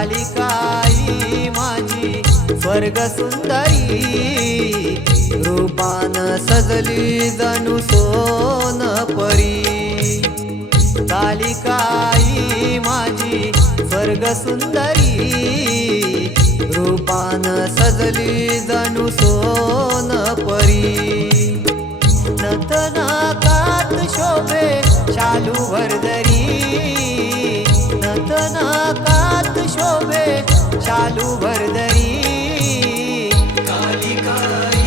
झाली काई माझी स्वर्ग सुंदरी रूपान सजली जणू सोन परी. झाली काई माझी स्वर्ग सुंदरी रूपान सजली जणू सोन परी. नतनाकात शोभे शालू वर्द Bye.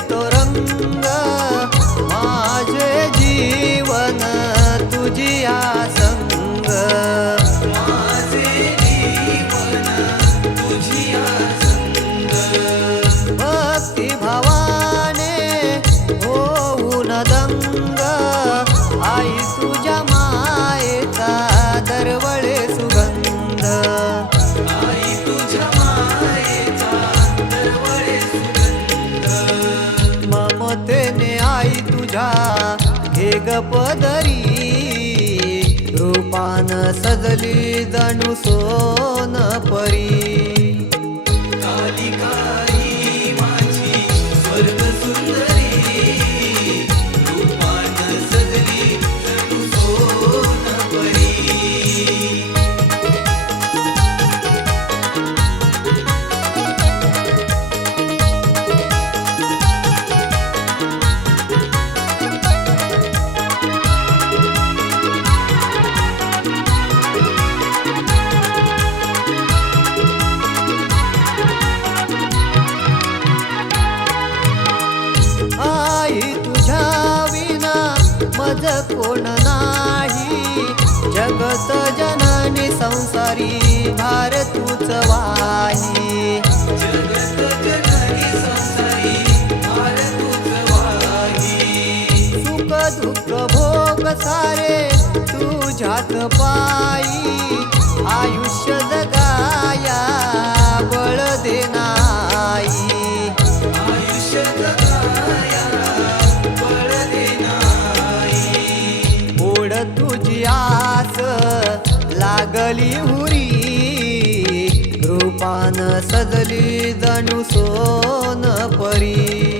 Cristo रूपान सजली जणू सोन परी. कालिकाई माझी स्वर्ग सुंदर मज कोण नाही. जगत जननी संसारी भार तूच वाही. जगत जननी संसारी फार तुझ वाही. सुख दुःख भोग सारे तुझ्यात पायी. आयुष्य जगाया आस लागली हुरी. रूपान सजली जणू सोन परी.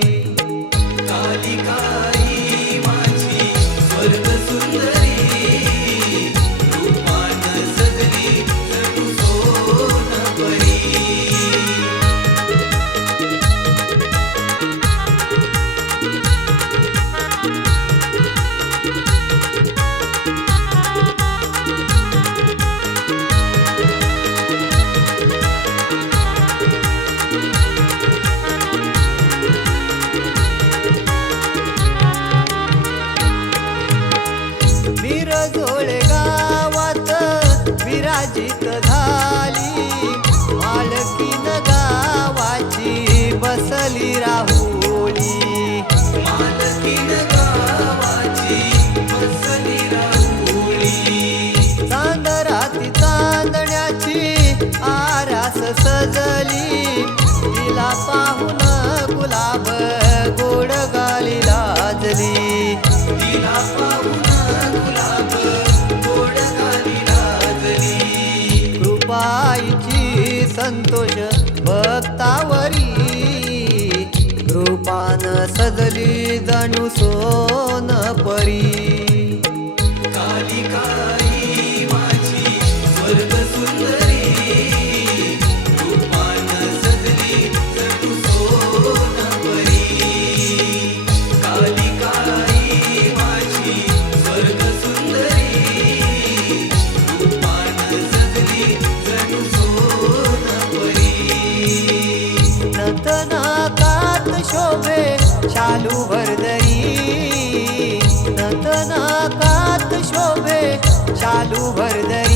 बिरजोळे गावात विराजित झाली. मालकीन गावाची बसली राहुली. मालकीन गावाची बसली राहुली. चांदराती चांदण्याची आरास सजली. तिला पाहून गुलाब माईची संतोष भक्तावरी. रूपान सजली जणू सोन परी. कालिकाई भरदरी नतनाकात शोभे शालू भरदरी